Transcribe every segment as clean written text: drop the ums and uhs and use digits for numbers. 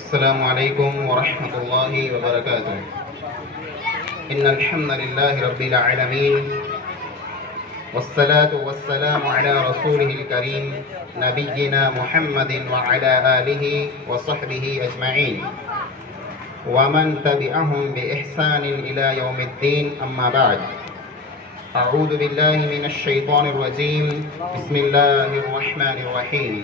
अस्सलामु अलैकुम वरहमतुल्लाहि वबरकातुह। इन्नल हम्दुलिल्लाहि रब्बिल आलमीन वस्सलातु वस्सलामु अला रसूलिहिल करीम नबिय्यिना मुहम्मदिन व अला आलिहि व सहबिहि अजमईन व मन तबिअहुम बि इहसानिन इला यौमिद्दीन, अम्मा बाद। अऊज़ु बिल्लाहि मिनश शैतानिर रजीम। बिस्मिल्लाहिर रहमानिर रहीम।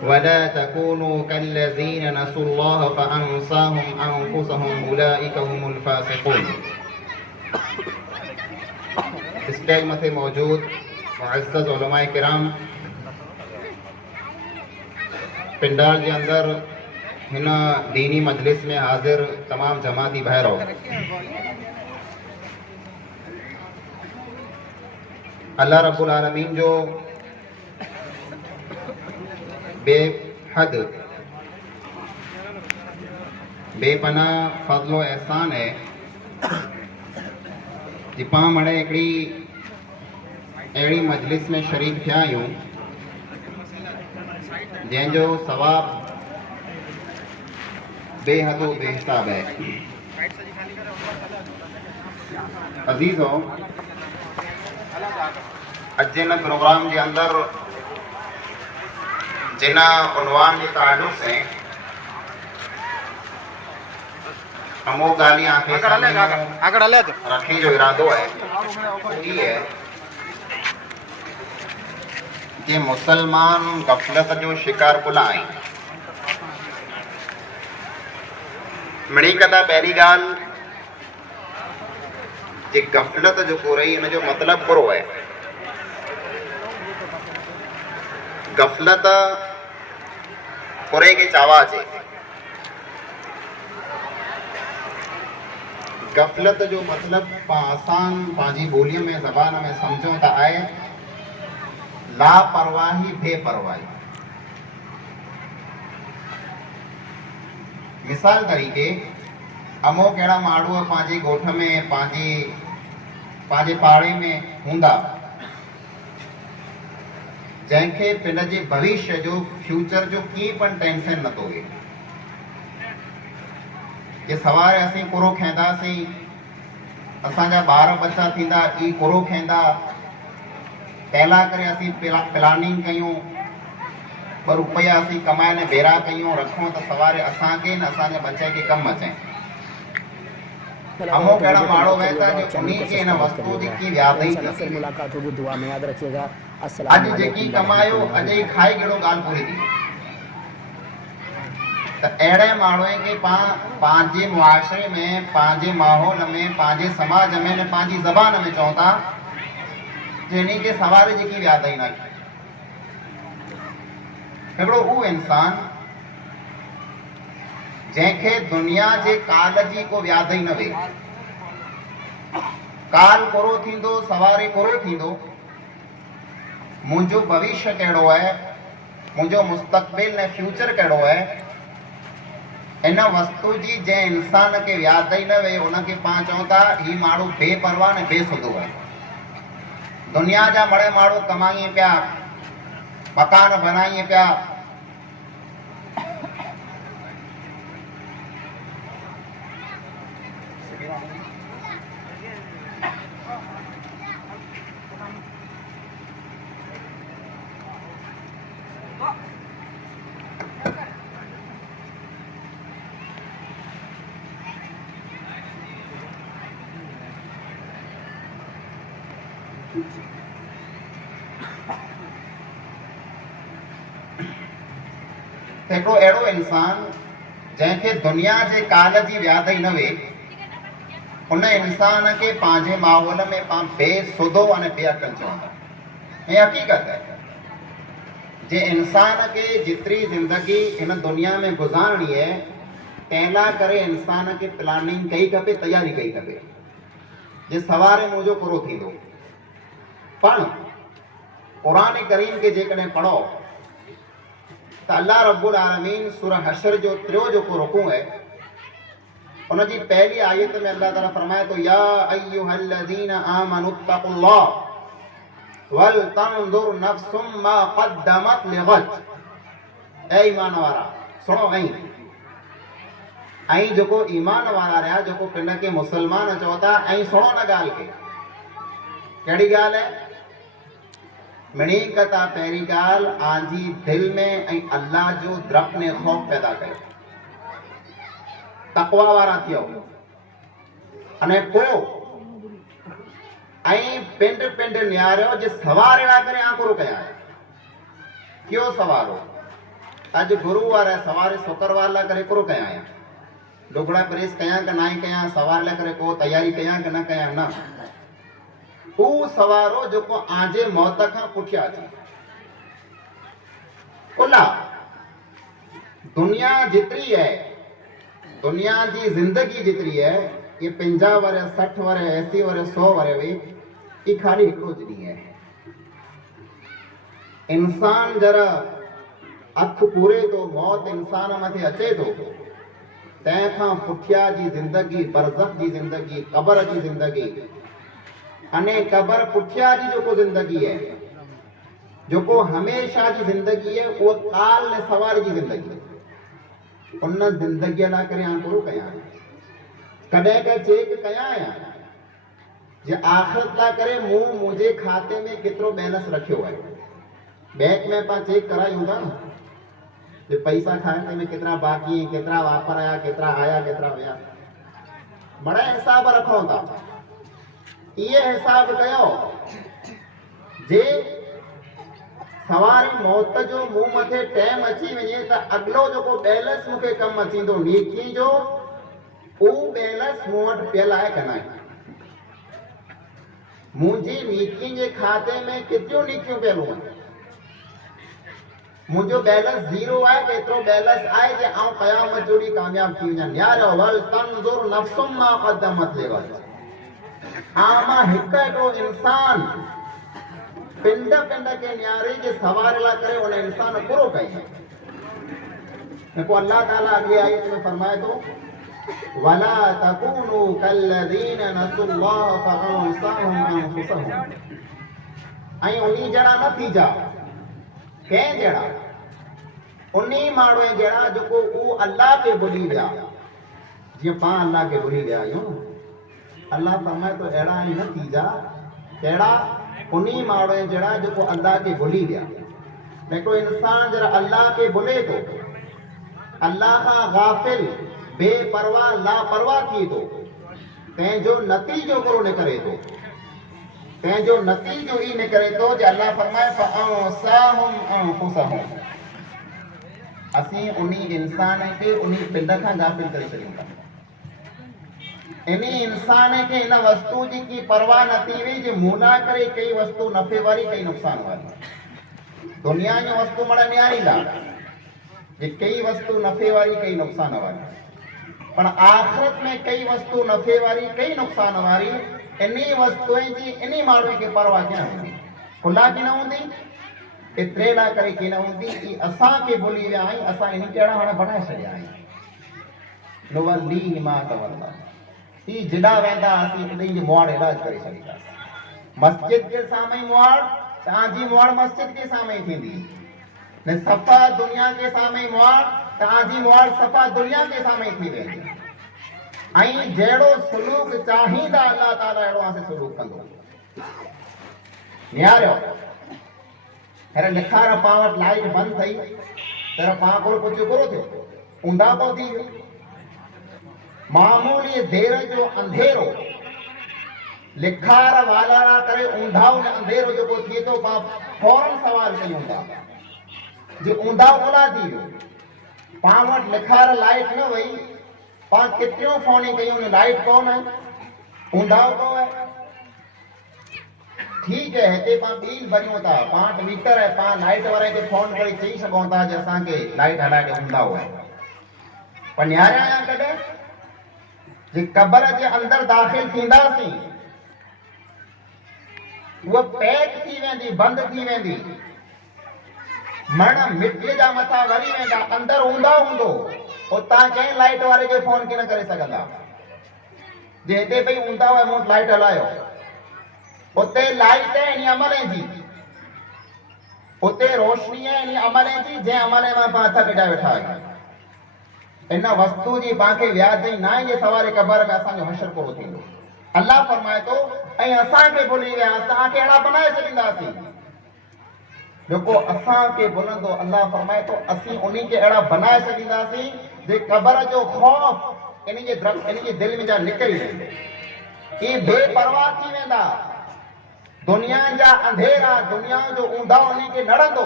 वला तकूनू कल्लज़ीन नसुल्लाह फ़अंसाहुम अनफुसहुम उलाइका हुमुल फ़ासिक़ून। स्टेज मथे मौजूद मुअज़्ज़ज़ उलमाए किराम, पिंडाल जे अंदर हिन दीनी मजलिस में हाज़िर तमाम जमाती भाइरो, अल्लाह रब्बुल आलमीन जो बेहद बेपनाह फज़्लो एहसान है कि पाण हाणे हिकिड़ी अहिड़ी मजलिस में शरीक थिया आहियूं जंहिंजो सवाब बेहदो बेहिसाब है। अज़ीज़ो, अॼु हिन प्रोग्राम जे अंदर जिन उन्वान के ताल्लुक से अमो गालियां रखने जो इरादो है वो ये है कि मुसलमान गफलत जो शिकार बुला आई। मिड़ी कदा पहली गाल कि गफलत जो को रही इन जो मतलब बुरो है। गफलत कुरे के चावाज है। गफलत जो मतलब आसान पांजी बोलियों में जबान में समझो तो आए लापरवाही बेपरवाही। मिसाल तरीके अमो कड़ा माण्हू पांजे गोठ में पांजे पाड़े में हूंदा जैसे पिन जे भविष्य जो फ्यूचर जो की पण टेंशन न तो हुए कि सवारे असीं कुरो खेंदासीं, असांजा ॿार बच्चा थींदा ई कुरो खेंदा, पहला करे असीं प्लानिंग कयूं, पर रुपया असीं कमाए ने बेरा कयूं रखूं तो सवारे असांखे न असांजे बच्चे के कम अचें। अमो कड़ा माड़ो वहता जो उन्हीं के न वस्तु जी की याद ही फिर मुलाकात होगी, दुआ में याद रखिएगा। अज जेकी कमायो अज ही खाई गेड़ो गाल पूरी थी। तो अड़े माण्हू के पांजे मुआशरे में, पांजे माहौल में, पांजे समाज में ने पांजी ज़बान में चऊं था जिन्हीं के सवारे जेकी याद ही ना हिकिड़ो उ इंसान जैसे दुनिया जे काल जी को याद ही न वे। काल कोरो थींदो, सवारे कोरो थींदो, मुझो भविष्य कड़ो है, मुझो मुस्तकबिल ने फ्यूचर कड़ो है, इन वस्तु जी जे इंसान के याद ही न वे उनके पां चऊं था ही माण्हू बेपरवाह ने बेसुधो है। दुनिया जा बड़े माण्हू कमाइए पिया, मकान बनाइए पिया, हिकिड़ो अहिड़ो इंसान जंहिंखे दुनिया जे काल जी याद ही न वे उन इंसान के पंहिंजे माहौल में पाण बेसुधो अने बेअक़ल चवंदा। ये हकीकत है जे इंसान के जितरी जिंदगी इन दुनिया में गुजारणी है तैला करे इंसान के प्लानिंग कई खपे, तैयारी कई खपे जे सवारे मुझो पूरो थींदो। पण कुरान करीम के जेकॾहिं पढ़ो तो अल्लाह रब्बुल आलमीन सूरह हशर जो 3 जो को रुकू है उनकी पहली आयत में अल्लाह ताला फरमाए तो या अय्युहल्लज़ीना आमनुत्तकुल्लाह वल तंजुर नफ्सुम मा क़द्दमत लिग़द। ए ईमान वारा, सुनो ऐं जेको ईमान वारा रहा जेको पिंड के मुसलमान चओ था ऐं सुनो न ॻाल्हि खे कहिड़ी ॻाल्हि है मिणी कथा पहिरीं ॻाल्हि आंजी दिल में ऐं अल्लाह जो द्रप ने ख़ौफ़ पैदा कयो तक़वा वारा थियो अने पोइ ऐं पिंड पिंड निहारियो जे सवार अहिड़ा करे आंकुरो कया कयो सवारो अॼु गुरु वारा सवारे शुक्रवार लाइ करे हिकिड़ो कया आहियां डुगड़ा प्रेस कया कि ना कया सवार लाइ करे को तयारी कया कि न कया न हू सवारो जेको आंजे मौत खां पुठियां अचे उला दुनिया जितरी है दुनिया जी जिंदगी जितरी है ये 50 वर 60 वर 80 वर 100 वर हुई ये खाली हिकिड़ो ॾींहुं है इंसान जरा अख पूरे तो मौत इंसान मथे अचे तो तंहिंखां पुठियां जी जिंदगी बरज़ख जी जिंदगी कब्र जी जिंदगी अने कब्र पुठियां जी जेको जिंदगी है जेको हमेशा जी जिंदगी है वो काल ने सवार जी जिंदगी उन जिंदगी लाइ करे आंकुरो कया कॾहिं का चेक कया आहियां जे आख़िरत लाइ करे मूं मुंहिंजे खाते में केतिरो बैलेंस रखियो है बैंक में पां चेक करायूं था न जे पैसा खाते में केतिरा बाक़ी केतिरा वापराया केतिरा आया केतिरा विया बड़ा हिसाब रखूं था ये हिसाब कयो जे सवारी मौत जो मुंह मथे टाइम अची वञे त अगलो जेको बैलेंस मूंखे कमु अचींदो नेकी जो उहो बैलेंस मूं वटि पियल आहे कि न मुंहिंजी नेकी जे खाते में केतिरियूं नेकियूं पियल आहिनि मुझो बैलेंस 0 है केतरो बैलेंस आए जे आऊं कयामत जोड़ी कामयाब थी वञा यार वल तंजुर नफ्सुम मा क़द्दमत लेवल आमा हिकड़ो इंसान पिंड पिंड के न्यारे जे सवार ला करे उन इंसान पूरो कई देखो अल्लाह ताला अगली आयत में फरमाए तो वला तकूनु कल्लदीन नसुल्लाह फअंसाहुम अनफुसहुम आई उनी जड़ा न थी जा कें जड़ा उन्हीं माण्हू जड़ा जेको ऊ अल्लाह के भुली विया जीअं पां अल्लाह के भुली विया आहियूं अल्लाह फरमाए तो अहिड़ा ई न थी जा कहिड़ा उन्हीं माण्हू जड़ा जेको अल्लाह के भुली विया हिकिड़ो इंसान जरा अल्लाह के भुले तो अल्लाह खां गाफ़िल बेपरवाह लापरवाह थी तो तंहिंजो नतीजो करो न करे तो तंहिंजो नतीजो ई निकिरे थो जे अल्लाह फरमाए फअंसाहुम अनफुसहुम असीं उन इंसान खे उन पिंड खां गाफ़िल करे छॾियूं था इन इंसान खे इन वस्तु जी की परवाह न थी वई जे मूला करे कई वस्तु नफ़े वारी कई नुक़सान वारी दुनिया जो वस्तु मड़ा न्यारींदा जे कई वस्तु नफ़े वारी कई नुक़सान वारी पर आख़िरत में कई वस्तु नफ़े वारी कई नुक़सान वारी इन्हीं वस्तुएं जी इन्हीं माण्हू खे परवाह क्या हूंदी खुला की न हूंदी एतिरे लाइ करे की न हूंदी कि असांखे भुली विया आहियूं असां इन खे अहिड़ा हाणे बढ़ाए छॾिया आहियूं नुवल्लीहि मा तवल्ला ही जिॾा वेंदा असीं उन्हनि जी मुआड़ इलाज करे छॾींदासीं मस्जिद के साम्हूं मुआड़ तव्हांजी मुआड़ मस्जिद के साम्हूं थींदी न सफ़ा दुनिया के साम्हूं मुआड़ तव्हांजी मुआड़ सफ़ा दुनिया के साम्हूं थी वेंदी ऐं जहिड़ो सलूक चाहींदा अल्लाह ताला अहिड़ो असां सलूक कंदो निहारियो अरे निखार पां वटि लाइट बंदि थई त पां कोल कुझु कोरो थियो ऊंधा तो थी वियो मामूली देर जो अंधेरो लिखार वाला करे ऊंधा उन अंधेरो जेको थिए थो पां फौरन सवाल कयूं था जे ऊंधा कोला थी वियो पां वटि लिखार लाइट न वई पां केतिरियूं फोनी कयूं लाइट कोन है ऊंधा को है ठीक है हिते पां बिल भरियूं था पां मीटर है पां लाइट वारे खे फोन करे चई सघूं था जे असांखे लाइट हलाए ॾे ऊंधा हुआ पर निहारिया आहियां कॾहिं जे कब्र जे अंदर दाख़िल थींदासीं वो पैक थी वेंदी बंद थी वेंदी मण मिट्टीअ जा मथा वरी वेंदा अंदर ऊंधा हूंदो उतां कंहिं लाइट वारे खे फोन कीन करे सघंदा जे हिते भई ऊंधा हुआ मूं लाइट हलायो उते लाइट है इन अमले जी उते रोशनी है इन अमले जी जंहिं अमले मां पां हथ कढाए वेठा आहियूं इन वस्तु जी पाण खे व्याधि न आहे जे सवारे क़बर में असांजो हशर पूरो थींदो। अल्लाह फरमाए थो ऐं असांखे भुली विया असांखे अहिड़ा बनाए छॾींदासीं। जेको असांखे भुलंदो अल्लाह फरमाए थो असीं उन्ही खे अहिड़ा बनाए छॾींदासीं जे क़बर जो ख़ौफ़ इन जे दिलि में जा निकिरी वेंदो। इहे बेपरवाह थी वेंदा। दुनिया जा अंधेरा दुनिया जो ऊंधा उन्ही खे नड़ंदो।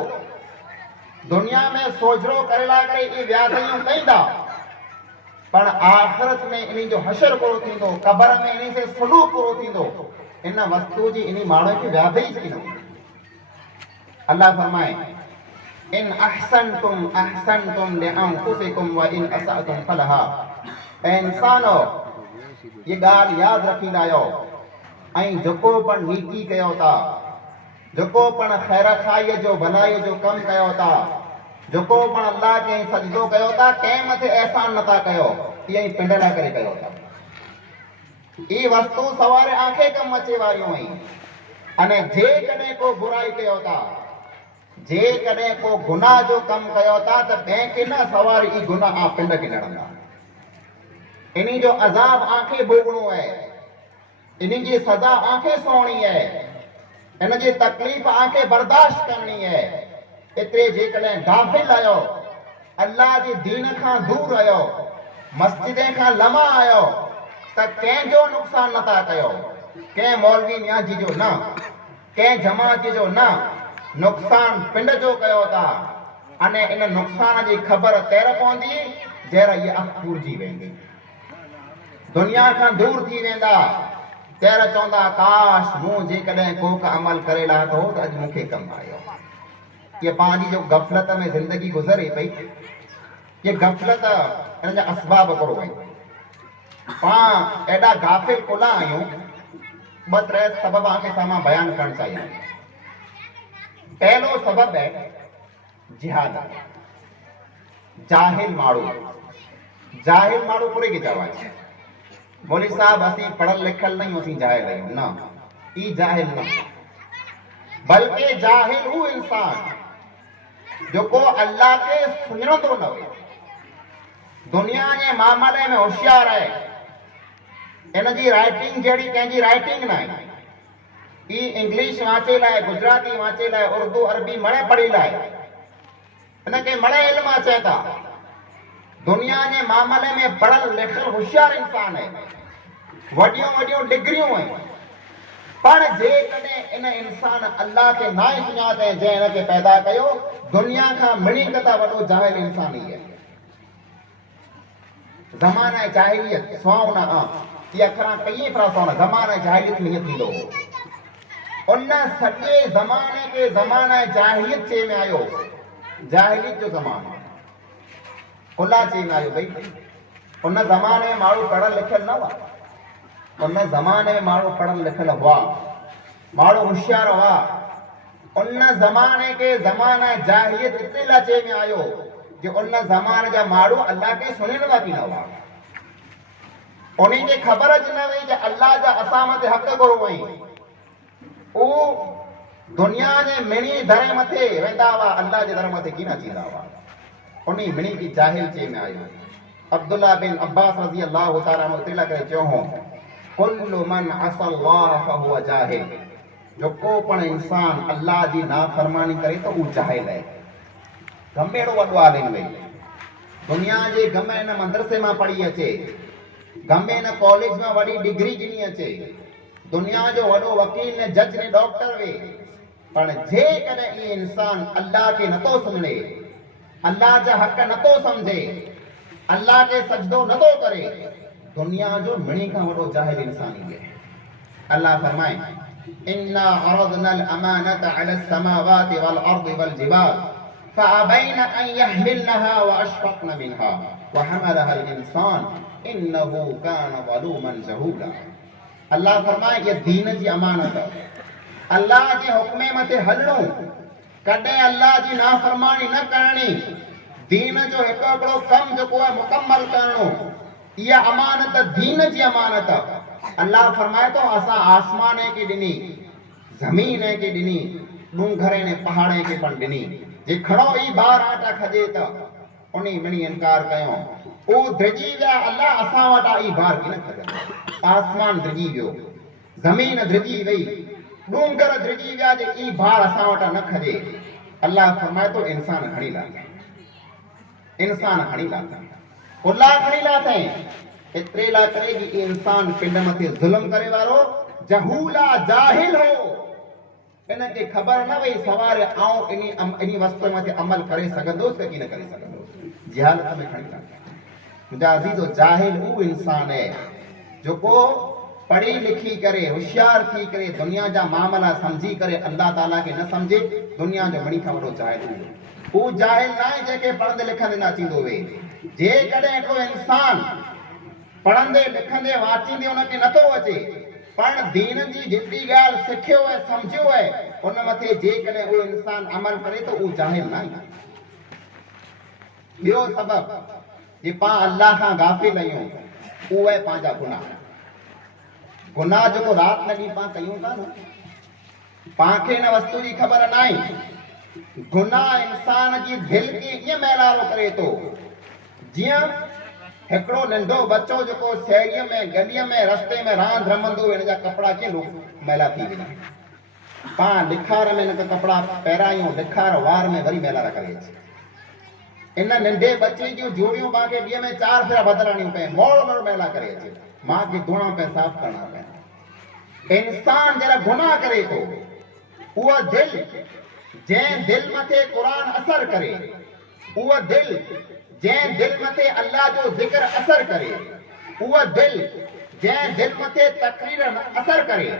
दुनिया में सोजरो करे ला करे इहे व्याधियूं कंदा, पर आख़िरत में इन्ही जो हशर पूरो थींदो, क़बर में इन्ही से सुलूक पूरो थींदो। इन वस्तु जी इन्ही माण्हू खे व्याधि ई थी न वेंदी। अल्लाह फरमाए इन अहसनतुम अहसनतुम लिअंफुसिकुम व इन असअतुम फलहा। ऐं इंसानो ये ॻाल्हि यादि रखी लायो ऐं जेको पण नीति कयो था, जेको पण ख़ैर खाईअ जो भलाई जो कमु कयो था, जेको पण अल्लाह खे सजदो कयो था, कंहिं मथे एहसान नथा कयो, ईअं ई पिंड लाइ करे कयो था। ई वस्तु सवारे आंखे कमु अचे वारियूं आहिनि। अने जेकॾहिं को बुराई कयो था, जेकॾहिं को गुनाह जो कमु कयो था त कंहिंखे न सवारी ई गुनाह पिंड खे लड़ंदा। इन्ही जो अज़ाब आंखे भोगणो आहे, इन्ही जी सज़ा आंखे सोणी आहे, इन जी तकलीफ़ आंखे बर्दाश्त करणी आहे। एतिरे जेकॾहिं गाफ़िल आहियो, अल्लाह जे दीन खां दूर आहियो, मस्जिद खां लमा आहियो त कंहिंजो नुक़सान नथा कयो, कंहिं मौलवी न्याजी जो न, कंहिं जमात जो न, नुक़सान पिंड जो कयो था। अने इन नुक़सान जी ख़बर तेर पवंदी जहिड़ा इहे अख पूरजी वेंदी, दुनिया खां दूर थी वेंदा। तेर चवंदा काश मूं जेकॾहिं को अमल करे लाथो त अॼु मूंखे कमु आयो। ये पंहिंजी जो गफ़लत में ज़िंदगी गुज़रे पई, ये गफ़लत इन जा असबाब करो आहिनि। पाण एॾा गाफ़िल कुला आहियूं। ॿ टे सबब आंखे सां मां बयानु करणु चाहियां। पहलो सबब है जिहाद। जाहिल माण्हू पूरे की जवाब बोली साहब असी पढ़ल लिखल नहीं असी जाहिल आहियूं न, ई जाहिल न, बल्कि जाहिल हू इंसान जेको अल्लाह के सुञणंदो न हुए, दुनिया जे मामले में होशियार है। इन जी राइटिंग जहिड़ी कंहिंजी राइटिंग न आहे। ई इंग्लिश वाचे लाइ, गुजराती वाचे लाइ, उर्दू अरबी मणे पढ़ी लाइ, इनखे मणे इल्म अचे था। दुनिया जे मामले में पढ़ल लिखल होशियार इंसान है, वॾियूं वॾियूं डिग्रियूं आहिनि, पर जेकॾहिं इन इंसान अल्लाह खे ना सुञाणे जंहिं इनखे पैदा कयो, दुनिया खां मिणी कता वॾो जाहिल इंसान ई आहे। ज़माना जाहिलियत सुहावना ये अखरां कई फ्रासोना ज़माना जाहिलियत में थींदो हो। उन सॼे ज़माने के ज़माना जाहिलियत चए में आयो, जाहिलियत जो ज़मानो खुला चई में आयो भई। उन ज़माने में माण्हू पढ़ल लिखल न हुआ, उन ज़माने में माण्हू पढ़ल लिखल हुआ, माण्हू होशियार हुआ। उन ज़माने के ज़माना जाहिलियत इते लाइ चए में आयो जो उन ज़माने जा माण्हू अल्लाह खे सुञाणंदा बि न हुआ। उन्हीं खे ख़बर अची न वई जो अल्लाह जा असां मथे हक़ घुरो आहिनि। उहो दुनिया जे मिणी दर मथे वेंदा हुआ, अल्लाह जे दर मथे कीन अचींदा हुआ। उन्हीं मिणी की जाहिल चए में आयो। अब्दुल्लाह बिन अब्बास रज़ी अल्लाह तआला अन्हु तिला करे चयो हो कुल्लु मन असल्लाह फहुव जाहिल। जो को पण इंसान अल्लाह जी नाफरमानी करे तो वो जाहिल है। गमेड़ो वॾो आलिम वई, दुनिया जे गमे न मदरसे मां पढ़ी अचे, गमे न कॉलेज में वॾी डिग्री गिनी अचे, दुनिया जो वॾो वकील ने जज ने डॉक्टर वे, पर जेकॾहिं ई इंसान अल्लाह खे नथो सुञे, अल्लाह जा हक़ नथो समझे, अल्लाह के सजदो नथो करे, दुनिया जो मिणी खां वॾो जाहिल इंसान ई आहे। अल्लाह फरमाए इन्ना अरदना अल-अमानत अला समावाति वल अर्दि वल जिबाल फअबैन अन यहमिलनहा वअशफक़न मिनहा वहमलहा अल-इंसान इन्नहु कान ज़लूमन जहूला। अल्लाह फरमाए ये दीन जी अमानत, अल्लाह जे हुक्मे मथे हलणो, कॾहिं अल्लाह जी नाफरमानी न करणी, दीन जो हिकु हिकिड़ो कम जेको आहे मुकम्मल करणो, इहा अमानत दीन जी अमानत। अल्लाह फरमाए तो असां आसमाने के ॾिनी, ज़मीने के ॾिनी, डूंगरे ने पहाड़े के पण ॾिनी। जे खड़ो ई बार आटा खजे त उन्हीं मिणी इनकार कयो ओ धिजी विया अल्लाह असां वटा ई बार की न खजंदा आसमान धिजी वियो ज़मीन धिजी वई डूंगर धिजी विया जे ई बार असां वटा न खजे अल्लाह फरमाए तो इंसान खणी लाथा इंसान खणी लाथा उल्ला खणी लाथा एतिरे लाइ करे कि इंसान पिंड मथे ज़ुल्म करे वारो जहूला जाहिल हो इनखे ख़बर न वई सवार आऊं इनी वस्तु मथे अमल करे सघंदुसि कि न करे सघंदुसि जहालत में खणी लाथा मुंहिंजा अज़ीज़ो जाहिल उहो इंसान है जेको पढ़ी लिखी करे होशियार थी करे दुनिया जा मामला समझी करे अल्लाह ताला के न समझे दुनिया जो मणी खां वॾो जाहिल हू जाहिल न आहे जेके पढ़ंदे लिखंदे न अचींदो वे जेकॾहिं हिकिड़ो इंसान पढ़ंदे लिखंदे वाचींदे उनखे नथो अचे पण दीन जी जेतिरी ॻाल्हि सिखियो आहे सम्झियो आहे उन मथे जेकॾहिं उहो इंसान अमल करे तो उहो जाहिल न आहे ॿियो सबबु जे पां अल्लाह खां गाफ़िल आहियूं उहो आहे पंहिंजा गुनाह गुनाह जेको राति न ॾींहुं पां कयूं था न पांखे हिन वस्तु जी ख़बर न आहे गुनाह इंसान जी दिलि खे ईअं महिलारो करे थो जीअं हिकिड़ो नंढो बच्चो जेको शहरीअ में गलीअ में रस्ते में रांदि रमंदो हिन जा कपिड़ा कीअं मैला थी वेंदा पां लिखार में हिन कपिड़ा पहिरायूं लिखार वार में वरी मैलारा करे अचे इन नंढे बच्चे जूं जोड़ियूं पांखे ॾींहं में 4 भेरा बदिलणियूं पए मोड़ मोड़ मैला करे अचे मां खे धोणा पे साफ़ करणा पे इंसान जरा गुनाह करे तो उहा दिल जंहिं दिल मथे कुरान असर करे उहा दिल जंहिं दिल मथे अल्लाह जो जिक्र असर करे उहा दिल जंहिं दिल मथे तकरीर असर करे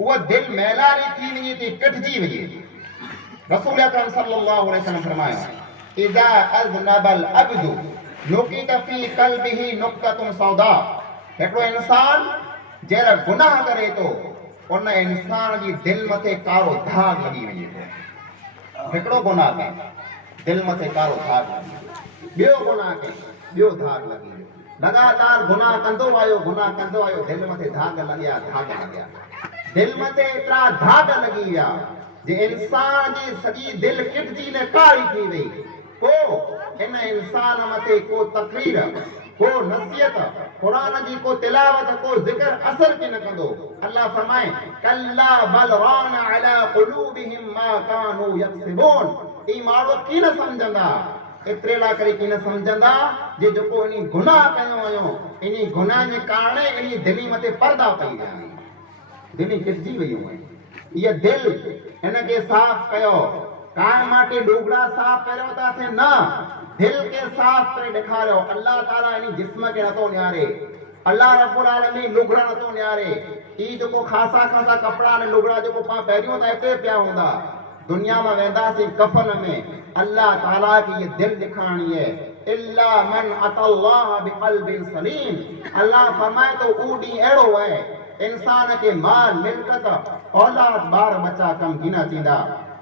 उहा दिल मैलारी थी वञे थी कटजी वञे रसूल अकरम सल्लल्लाहु अलैहि वसल्लम फरमाया इदा अज़नबल अब्दु नुकित फी क़ल्बिही नुक्ततुन सौदा हिकिड़ो इंसान जहिड़ा गुनाह करे तो उन इंसान जी दिल मथे कारो दाग लगी वञे थो हिकिड़ो गुनाह कयो दिल मथे कारो दाग लगी ॿियो गुनाह कयो ॿियो दाग लगी लगातार गुनाह कंदो आयो दिल मथे दाग लॻिया दिल मथे एतिरा दाग लगी विया जे इंसान जी सॼी दिल किटजी ने कारी थी वई को इन इंसान मथे को तकरीर को नसीहत कुरान जी को तिलावत को जिक्र असर के न कंदो अल्लाह फरमाए कल्ला बल रान अला कुलूबिहिम मा कानू यक्सिबून ई माण्हू की न समझंदा एतिरे लाइ करे की न समझंदा जे जेको इनी गुनाह कयो आहियो इनी गुनाह जे कारण इनी दिली मथे पर्दा पई विया दिली किटजी वयूं आहिनि इहा दिल हिनखे साफ़ कयो काय माटे डोगड़ा साफ़ करियो था से न दिल के साफ करे दिखारो अल्लाह ताला इन जिस्म के नतो न्यारे अल्लाह रब्बुल आलमीन लुगड़ा नतो न्यारे ई जो को खासा खासा कपड़ा ने लुगड़ा जो को पा पहिरियों त हिते पिया हूंदा दुनिया में वेंदासीं कफन में अल्लाह ताला की ये दिल दिखानी है इल्ला मन अतल्लाह बिक़ल्बिन सलीम अल्लाह फरमाए तो ऊडी एड़ो है इंसान के माल मिलकत औलाद बार बच्चा कम गिना थींदा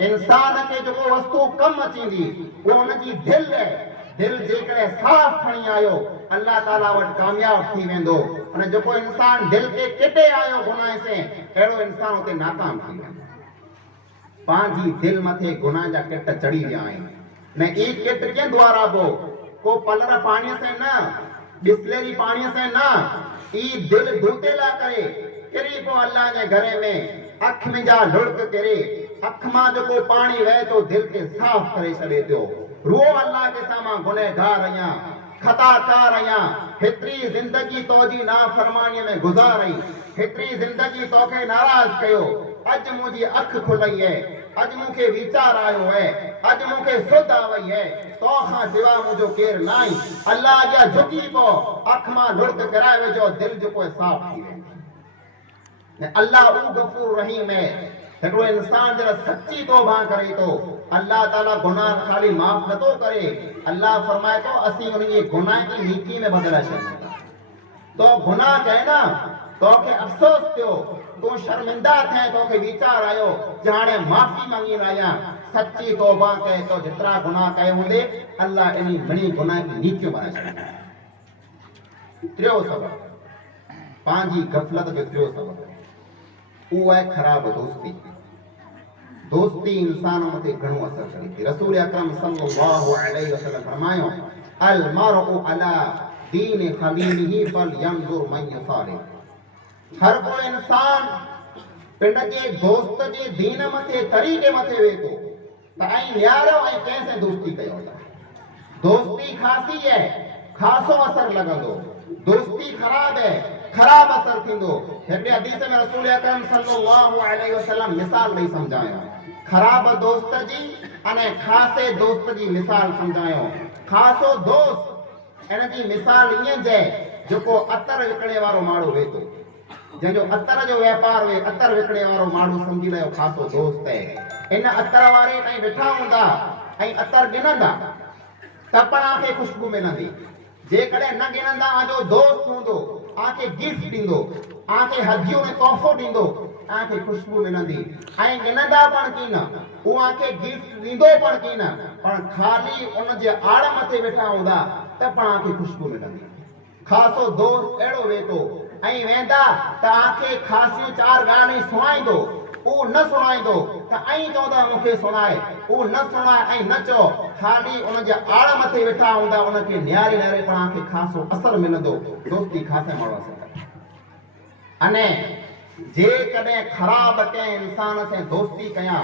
इंसान के जो वस्तु कम अचींदी वो उनजी दिल है दिल जेकॾहिं साफ़ खणी आयो अल्लाह ताला वटि कामयाब थी वेंदो अने जेको इंसान दिल के किटे आयो गुनाह से अहिड़ो इंसान उते नाकाम थी वेंदो पंहिंजी दिल मथे गुनाह जा किट चढ़ी विया आहिनि न ई किट कीअं द्वाराबो को पलर पाणीअ से न बिस्लेरी पाणीअ से न ई दिल धोतेला करे किरी पो अल्लाह जे घर में अख में जा लुड़क करे अख मां जेको पानी वहे तो दिल के साफ करे छॾे थो रो अल्लाह के सामा गुनहगार आहियां खताकार आहियां हेतिरी जिंदगी तोजी नाफरमानीअ में गुज़ारी हेतिरी जिंदगी तोखे नाराज़ कयो अॼु मुंहिंजी अख खुलई है अॼु मूंखे वीचार आयो है अॼु मूंखे सुध आवई है तोखां सिवा मुंहिंजो केरु न आहे अल्लाह जा झुकी पो अख मां लुड़क कराए वेझो दिल जेको साफ थी वेंदो अल्लाह ऊ गफूर रहीम है हिकिड़ो इंसान जरा सच्ची तौबा करे तो अल्लाह ताला गुनाह खाली माफ नथो करे अल्लाह फरमाए तो असीं उनजी गुनाह की नीकी में बदला छॾींदा तो गुनाह कहे ना तोखे अफ़सोस थियो तू शर्मिंदा थे तोखे वीचार आयो जाने माफी मांगी आया सच्ची तौबा कहे तो जितना गुनाह कहे होंदे अल्लाह इनी घणी गुनाह की नीकी बनाए छॾींदा टियों सबब पंहिंजी गफ़लत जो टियों सबब वो है खराब दोस्ती दोस्ती इंसान मथे घणो असर करे थी रसूल अकरम सल्लल्लाहु अलैहि वसल्लम फरमायो अल मरउ अला दीन खलीलिही फलयंजुर मन यसालिह। हर को इंसान पिंड जे दोस्त जे दीन मथे तरीक़े मथे वे थो त ऐं न्यारो ऐं कंहिं सां दोस्ती कयो था। दोस्ती खासी है, खासो असर लगंदो। दोस्ती खराब है, खराब असर थींदो। हिकिड़े हदीस में रसूल अकरम सल्लल्लाहु अलैहि वसल्लम मिसाल ॾेई सम्झायो। खराब दोस्त जी अने खासे दोस्त जी मिसाल सम्झायो। खासो दोस्त इन जी मिसाल ईअं जे जेको अतर विकिणे वारो माण्हू वे थो, जंहिंजो अतर जो वापार वे, अतर विकिणे वारो माण्हू सम्झी रहियो खासो दोस्त है। इन अतर वारे ताईं वेठा हूंदा ऐं अतर गिनंदा त पाण खे खुशबू मिलंदी। जेकॾहिं न गिनंदा आजो दोस्त हूंदो, आके गिफ्ट ॾींदो, आके हदियूं में तोहफ़ो ॾींदो, आके खुशबू मिलंदी। ऐं गिनंदा पण की न, उहो आके गिफ्ट ॾींदो पण की न, पण खाली उन जे आड़ मथे वेठा हूंदा त पाण खे खुशबू मिलंदी। खासो दोस्त अहिड़ो वेठो ऐं वेंदा त आके ख़ासियूं चार ॻाल्हियूं सुणाईंदो, उहो न सुणाईंदो त ऐं चवंदा मूंखे सुणाए, उहो न सुणाए ऐं न चओ, खाली उन जे आड़ मथे वेठा हूंदा, उनखे न्यारे न्यारे पाण खे खासो असर मिलंदो। दोस्ती खासे माण्हू असर अने जेकॾहिं ख़राब कंहिं इंसान सां दोस्ती कयां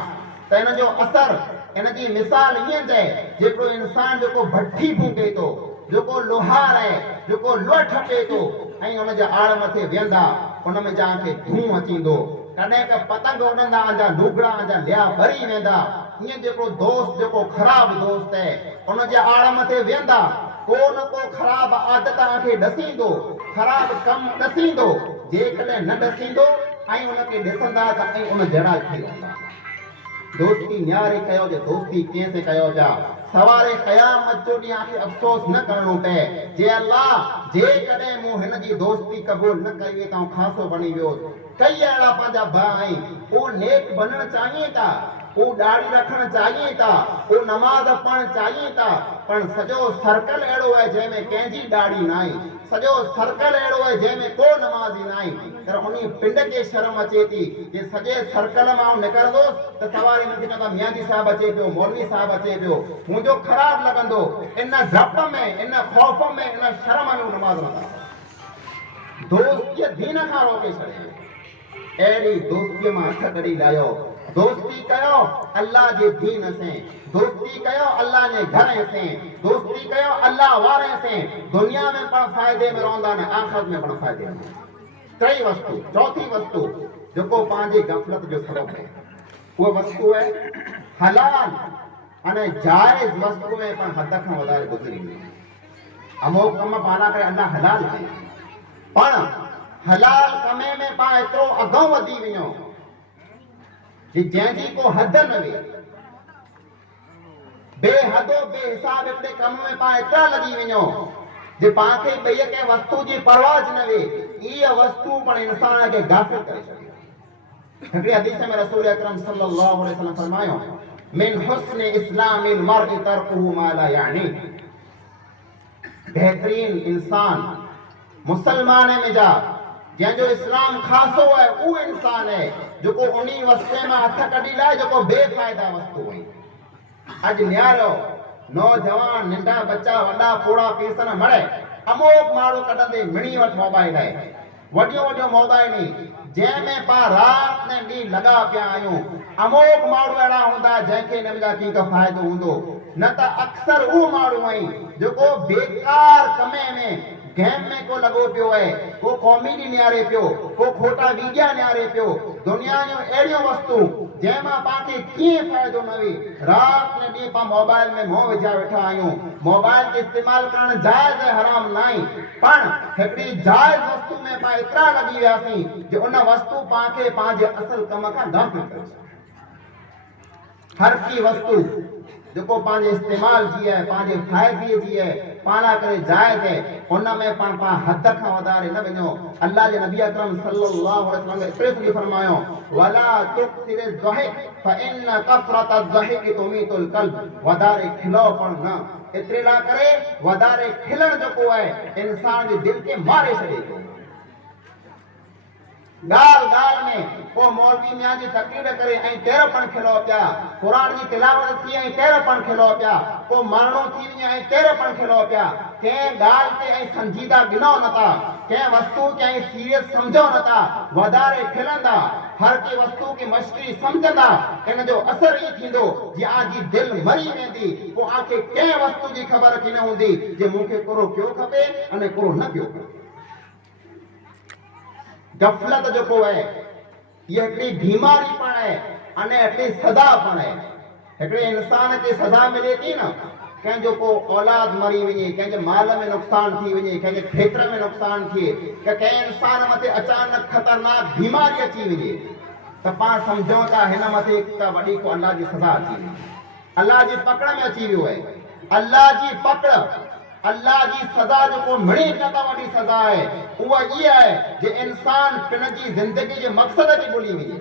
त इन जो असर, इन जी मिसाल ईअं जे जेको इंसान जेको भट्ठी फूके थो, जेको लोहार आहे, जेको लोह ठपे थो ऐं उन जे आड़ मथे वेंदा, उन में जाके धूं अचींदो। कॾहिं क पतंग उड़ंदा, आजा लुगड़ा आजा लिया भरी वेंदा। ईअं जेको दोस्त, जेको ख़राब दोस्त आहे, उन जे आड़ मथे वेंदा, को न को ख़राब आदत आखे ॾसींदो, ख़राब कम ॾसींदो। जेकॾहिं न ॾसींदो ऐं उनखे ॾिसंदा त ऐं उन जहिड़ा थी वेंदा। दोस्ती न्यारी कयो जे दोस्ती कंहिं से कयो पिया, सवारे क़यामत जो ॾींहुं आखे अफ़सोस न करणो पए जे अल्लाह जेकॾहिं मूं हिन जी दोस्ती क़बूल न कई त खासो बणी वियो। कई अहिड़ा पंहिंजा भाउ आहिनि, उहो नेक बनणु चाहिनि था, वो दाढ़ी रखण चाहिए था, वो नमाज पढ़ण चाहिए था, पर सजो सर्कल अहिड़ो आहे जंहिंमें कंहिंजी दाढ़ी न आहे, सजो सर्कल अहिड़ो आहे जंहिंमें को नमाज़ी न आहे। पर उन पिंड खे शर्म अचे थी जे सॼे सर्कल मां निकिरंदो त सवारी मूंखे चवंदा मियाँ साहब अचे पियो, मौलवी साहब अचे पियो, मुंहिंजो ख़राब लॻंदो। इन डप में, इन ख़ौफ़ में, इन शर्म में नमाज़ न दोस्तीअ दीन खां रोके छॾियो। अहिड़ी दोस्तीअ मां हथ कढी लायो। दोस्ती कयो अल्लाह जे दीन से, दोस्ती कयो अल्लाह जे घर से, दोस्ती कयो अल्लाह वारे से। दुनिया में पण फायदे में रहंदा न आखिरत में पण फायदे में। टी वस्तु, चौथी वस्तु जेको पंहिंजी गफ़लत जो सबब है, वो वस्तु है हलाल अने जायज़ वस्तु में पण हद खां वधारे गुज़री वई। अमोक कम पाना करे अल्लाह हलाल कई, पण हलाल कमे में पा एतिरो अॻो वधी वियो जंहिंजी को हद न वे। बेहदो बेहिसाब हिकिड़े कम में पा एतिरा लॻी वञो जे पाण खे ॿई कंहिं वस्तु जी परवाह न वे। इहा वस्तु पण इंसान खे गाफ़िल करे छॾियो। हिकिड़े हदीस में रसूल अकरम सल्लल्लाहु अलैहि वसल्लम फरमायो, मिन हुस्न इस्लामिल मर्इ तरकुहु मा ला यानी। बेहतरीन इंसान मुसलमान में जा जंहिंजो इस्लाम खासो है, वो इंसान है जेको उन्हीं वस्ते में हथ कढी लाए जेको बेफ़ाइदा वस्तु हुई। अॼु न्यारो नौजवान नंढा बच्चा वॾा पोड़ा पीसन मरे, अमोक माण्हू कढंदे मिणी वटि मोबाइल आहे, वॾियूं वॾियूं मोबाइल जंहिंमें पा राति ने ॾींहुं लॻा पिया आहियूं। अमोक माण्हू अहिड़ा हूंदा जंहिंखे हिन जा कंहिंखे फ़ाइदो हूंदो, न त अक्सर उहो माण्हू आहिनि जेको बेकार कमे में गेम में को लगो पियो है, को कॉमेडी न्यारे पियो, को खोटा वीडिया न्यारे पियो। दुनिया जो अहिड़ियूं वस्तु जंहिंमां पाण कीअं फ़ाइदो न वे। राति ने ॾींहुं पाण मोबाइल में मोह विझा वेठा आहियूं। मोबाइल खे इस्तेमालु करणु जाइज़ है, हराम न आहे, पण हिकिड़ी जाइज़ वस्तु में पाण एतिरा लॻी वियासीं जो उन वस्तु पाण खे पंहिंजे असल कम खां गाफ़िल करे छॾियो। हर की वस्तु जेको पंहिंजे इस्तेमाल जी है, पंहिंजे फ़ाइदे जी है, पाना करे जायज़ है, उन में पाण हद खां वधारे न वञो। अल्लाह जे नबी अकरम सल्लल्लाहु अलैहि वसल्लम स्पेशली फरमायो, वला तुक्सिर ज़हिक फइन कफ़रत ज़हिक तुमीतुल क़ल्ब। वधारे खिलो पण न, एतिरे ला करे वधारे खिलण जेको आहे इंसान जे दिल खे मारे छॾे थो। गाल गाल में को मौलवी मियां जी तकरीर करे ऐं तेरपण खिलो पिया, क़ुरान जी तिलावत थी ऐं तेरपण खिलो पिया, को मारणो थी वञे ऐं तेरपण खिलो पिया, कंहिं ॻाल्हि ते ऐं संजीदा गिनो नथा, कंहिं वस्तु खे ऐं सीरियस सम्झो नथा, वधारे खिलंदा, हर के वस्तु खे मश्करी सम्झंदा, इन जो असर ई थींदो जे आजी दिलि मरी वेंदी, पोइ आखे कंहिं वस्तु जी ख़बर की न हूंदी जे मूंखे कुरो पियो खपे अने कुरो न पियो खपे। गफ़लत जेको है ये हिकिड़ी बीमारी पण है अने हिकिड़ी सदा पण है। हिकिड़े इंसान खे सदा मिले थी न, कंहिंजो को औलाद मरी वञे, कंहिंजे माल में नुक़सान थी वञे, कंहिंजे खेत्र में नुक़सान थिए, कंहिं इंसान मथे अचानक ख़तरनाक बीमारी अची वञे, त पाण सम्झूं था हिन मथे त वॾी को अल्लाह जी सज़ा अची वई, अल्लाह जी पकड़ में अची वियो आहे। अल्लाह जी पकड़, अल्लाह जी सज़ा जेको मिड़ी न वॾी सज़ा आहे उहा इहा आहे जे इंसान पिन जी ज़िंदगी जे मक़सद खे भुली वञे,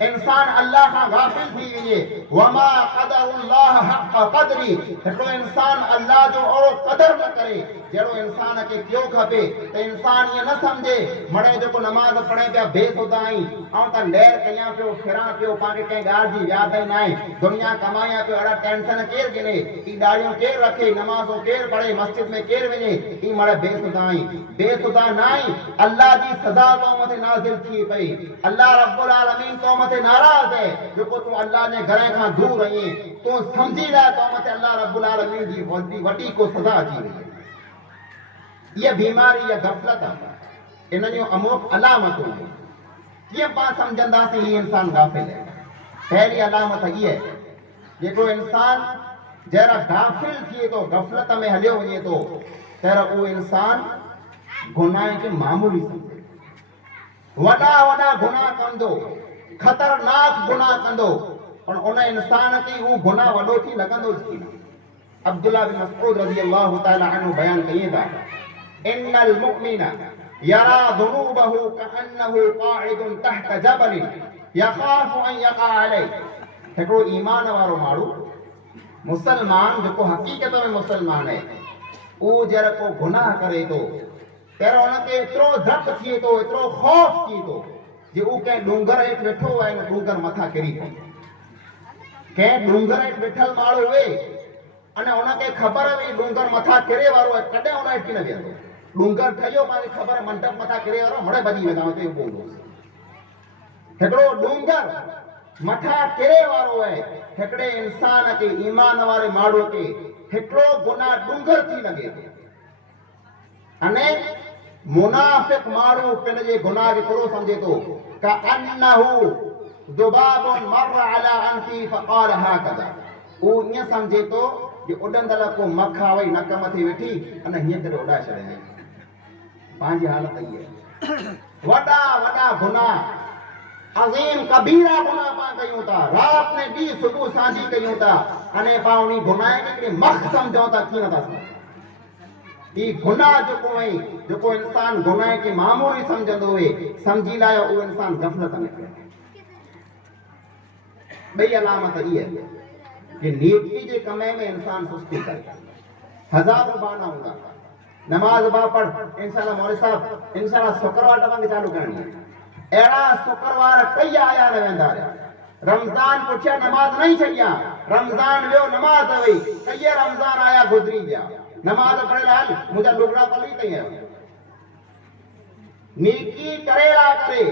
इंसान अल्लाह खां गाफ़िल थी वञे। वमा क़दरुल्लाह हक़ क़दरी, हिकिड़ो इंसान अल्लाह जो ओड़ो क़दर न करे जहिड़ो इंसान खे पियो खपे, त इंसान ईअं न सम्झे मड़े जेको नमाज़ पढ़े पिया बेख़ुदा आहीं ऐं त लहर कयां पियो फिरां पियो, पाण कंहिं ॻाल्हि जी यादि ई न आहे, दुनिया कमायां पियो, अहिड़ा टेंशन केरु गिने, ई ॾाढ़ियूं केरु रखे, नमाज़ूं केरु पढ़े, मस्जिद में केरु वञे, ई मड़े बेख़ुदा आहीं, बेख़ुदा न आहीं। अल्लाह जी सज़ा तो मथे नाज़िल थी पई, अल्लाह रब्बुल आलमीन तो मथे नाराज़ है जेको तूं अल्लाह जे घर खां दूर आहीं, तूं सम्झी रहा तो मथे अल्लाह रब्बुल आलमीन जी वॾी को सज़ा अची वई। ये बीमारी या गफ़लत आहे, इन जूं अमुक अलामतूं आहिनि। कीअं पाण सम्झंदासीं ही इंसान गाफ़िल है? पहली अलामत इहा आहे जेको इंसान जहिड़ा गाफ़िल थिए थो, गफ़लत में हलियो वञे थो, तहिड़ा उहो इंसान गुनाह खे मामूली सम्झे, वॾा वॾा गुनाह कंदो, ख़तरनाक गुनाह कंदो, पर उन इंसान खे उहो गुनाह वॾो थी लॻंदो ई न। अब्दुल्लाह बिन मसऊद रज़ियल्लाहु तआला अन्हु बयान कई था, इन्नल मुमिन यरा दुनूबहु कअन्नहु क़ाइदुन तहत जबल यखाफु अन यक़ा अलैहि। हिकिड़ो ईमान वारो माण्हू, मुसलमान जेको हक़ीक़त में मुसलमान है, उहो जहिड़ा को गुनाह करे थो, पहिरियों हुनखे एतिरो डपु थिए थो, एतिरो ख़ौफ़ थिए थो जे उहो कंहिं डूंगर हेठि वेठो आहे न डूंगर मथां किरी पए, कंहिं डूंगर हेठि वेठल माण्हू हुए अने हुनखे ख़बर हुई डूंगर मथां किरे वारो आहे, कॾहिं हुन हेठि न वेंदो, डूंगर ठहियो पाण ख़बर मंडप मथां किरे वारो हाणे भॼी वेंदा हुते बोलो। हिकिड़ो डूंगर मथां किरे वारो आहे, हिकिड़े इंसान खे, ईमान वारे माण्हू खे हिकिड़ो गुनाह डूंगर थी लॻे थो, अने मुनाफ़िक़ माण्हू पिन जे गुनाह खे थोरो सम्झे थो का अन्नहु दुबाबुन मर अला अनफी फक़ाल हाकदा, उहो ईअं सम्झे थो कि उॾंदड़ को मखा वई नक मथे वेठी अने हीअं करे उॾाए छॾियईं। पंहिंजी हालत इहा आहे, वॾा वॾा गुनाह, अज़ीम कबीरा गुनाह पाण कयूं था, राति में ॾींहुं सुबुह सांझी कयूं था, अने पाण उन गुनाह खे हिकिड़ी मख़ सम्झूं था, कीअं नथा सम्झूं। ही गुनाह जेको आहे, जेको इंसान गुनाह खे मामूली सम्झंदो हुए, सम्झी लायो उहो इंसान गफ़लत में पियो। ॿई अलामत इहा आहे कि नेकी जे कमे में इंसान सुस्ती करे, हज़ारों बहाना हूंदा, नमाज बा पढ़, इंशाअल्लाह मौलवी साहब इंशाअल्लाह शुक्रवार तव्हांखे चालू करणी आहे, अहिड़ा शुक्रवार कई आया न वेंदा रहिया, रमज़ान पुछिया नमाज नहीं छॾिया, रमज़ान वियो नमाज वई, कई रमज़ान आया गुज़री विया, नमाज पढ़े हाल मुंहिंजा लुगड़ा पली तई आहियो। नेकी करेला करे,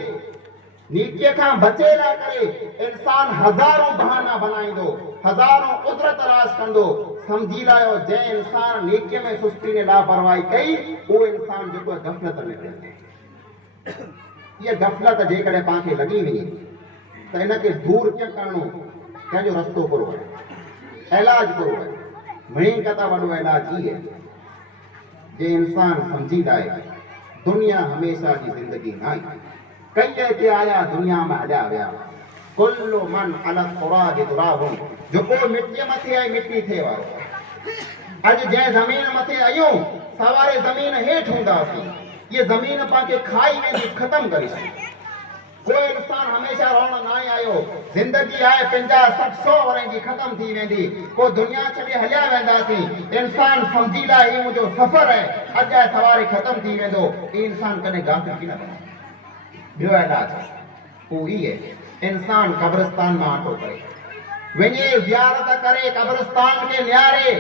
नेकीअ खां बचेला करे इंसान हज़ारों बहाना बनाईंदो, हज़ारों उज़र तलाश कंदो। सम्झी लायो जंहिं इंसान नेकीअ में सुस्ती ने लापरवाही कई, उहो इंसान जेको गफ़लत में पियो। इहा गफ़लत जेकॾहिं पाण खे लॻी वञे त इनखे दूर कीअं करणो, कंहिंजो रस्तो करो आहे, इलाज करो आहे। मिड़ी कथा वॾो इलाज ई आहे जे इंसान सम्झी लाए दुनिया हमेशा जी ज़िंदगी न आहे, कई हिते आया दुनिया में हलिया विया, कुल्लु मन अला तुराब तुराबुन, जेको मिटीअ मथे आहे मिटी थिए वारो। अॼु जंहिं ज़मीन मथे आहियूं सवारे ज़मीन हेठि हूंदासीं, ये ज़मीन पाण खे खाई वेंदी, ख़तमु करे छॾी। कोई इंसान हमेशा रहण न आहे आयो, ज़िंदगी आहे 50-60-100 वरनि जी ख़तमु थी वेंदी, पोइ दुनिया छॾे हलिया वेंदासीं। इंसान सम्झी लाइ मुंहिंजो सफ़र आहे, अॼु आहे सवारे ख़तमु थी वेंदो, ई इंसान कॾहिं गाफ़िल थी न बने। ॿियो इलाज उहो ई आहे इंसान कब्रिस्तान में आटो करे वञे ज़ियारत करे कब्रिस्तान खे निहारे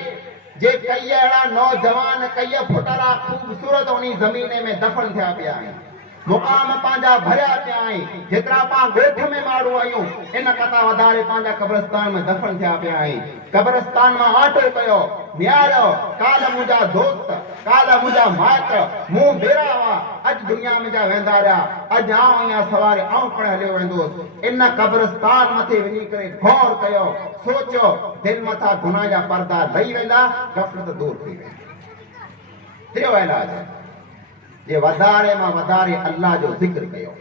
जे कई अहिड़ा नौजवान कई फुटरा ख़ूबसूरत उन ज़मीने में दफ़न थिया पिया आहिनि मुक़ाम पंहिंजा भरिया पिया आहिनि जेतिरा पाण ॻोठ में माण्हू आहियूं इन खां वधारे पंहिंजा कब्रिस्तान में दफ़न थिया पिया आहिनि कब्रिस्तान में आटो कयो निहारियो काल मुंहिंजा दोस्त काल मुंहिंजा माइट मूं बेरा हुआ अॼु दुनिया में जा वेंदा रहिया अॼु आउं अञा सवारे आउं पिणु हलियो वेंदुसि इन कब्रिस्तान मथे वञी करे गौर कयो सोचियो दिलि मथां गुनाह जा पर्दा लही वेंदा गफ़लत दूर थी वेंदी टियों इलाज जे वधारे मां वधारे अल्लाह जो ज़िक्र कयो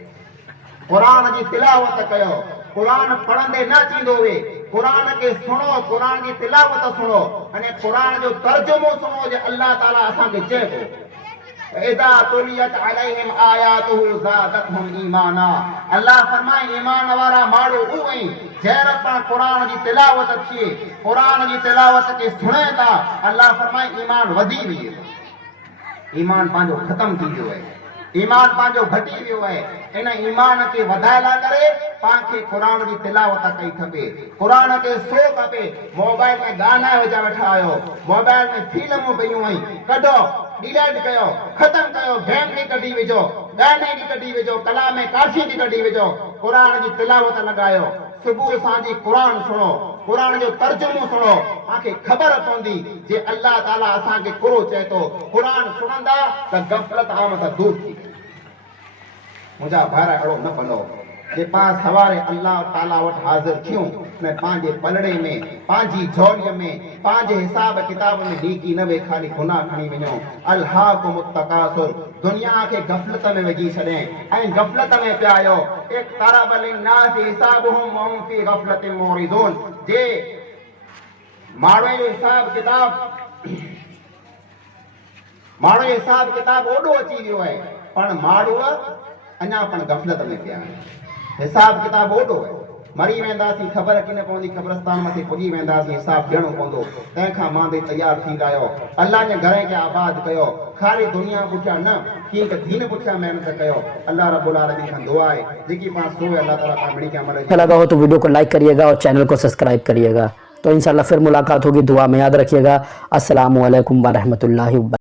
क़ुरान जी तिलावत कयो क़ुरान पढ़ंदे न थींदो वे क़ुरान खे सुनो क़ुरान जी तिलावत सुनो अने क़ुरान जो तर्जुमो सुनो जे अल्लाह ताला असांखे चए थो इज़ा तुलियत अलैहिम आयातुहु ज़ादतहुम ईमाना अल्लाह फरमाए ईमान वारा माण्हू उहे जंहिं पाण क़ुरान जी तिलावत थिए क़ुरान जी तिलावत खे सुणे था अल्लाह फरमाए ईमान वधी वियो ईमान पंहिंजो ख़तम थी वियो आहे ईमान पंहिंजो घटी वियो आहे इन ईमान खे वधाइण लाइ करे पाण खे क़ुरान जी तिलावत कई खपे क़ुरान खे सो खपे मोबाइल में गाना विझा वेठा आहियो मोबाइल में फिल्मूं पयूं आहिनि कढो डिलीट कयो ख़तम कयो गेम खे कढी विझो गाने खे कढी विझो कलाम काफ़ी खे कढी विझो क़ुरान जी तिलावत लॻायो सुबुह सांझी क़ुरान सुनो क़ुरान जो तर्जुमो सुनो तव्हांखे ख़बर पवंदी जे अल्लाह ताला असांखे कुरो चए थो क़ुरान सुणंदा त गफ़लत आमद दूर थी मुंहिंजा भाउर अहिड़ो न बनो जे पाण सवारे अल्लाह ताला वटि हाज़िर थियूं ऐं पंहिंजे पलड़े में पंहिंजी झोलीअ में पंहिंजे हिसाब किताब में लीकी न वे ख़ाली गुनाह खणी वञो अल्हाकुमुत तकासुर दुनिया खे गफ़लत में विझी छॾे ऐं गफ़लत में पिया आहियो इक़्तरब लिन्नास हिसाबुहुम वहुम फी गफ़लतिन मुरिदून जे माण्हू जो हिसाब किताब ओॾो अची वियो आहे पण माण्हू अञा पण गफ़लत में पिया आहिनि हिसाब किताब ओॾो आहे मरी वेंदासीं ख़बर की न पवंदी क़ब्रिस्तान मथे पुॼी वेंदासीं हिसाब ॾियणो पवंदो तंहिंखां मांदे तयारु थी रहियो अल्लाह जे घर खे आबाद कयो ख़ाली दुनिया पुठियां न कीअं त दीन पुठियां महिनत कयो अल्लाह रब्बुल आलमीन खां दुआ आहे जेकी पाण सोए अल्लाह ताला पाण मिली के अमल अच्छा लगा हो तो वीडियो को लाइक करिएगा और चैनल को सब्सक्राइब करिएगा तो इंशाल्लाह फिर मुलाकात होगी दुआ में याद रखिएगा अस्सलामु अलैकुम व रहमतुल्लाहि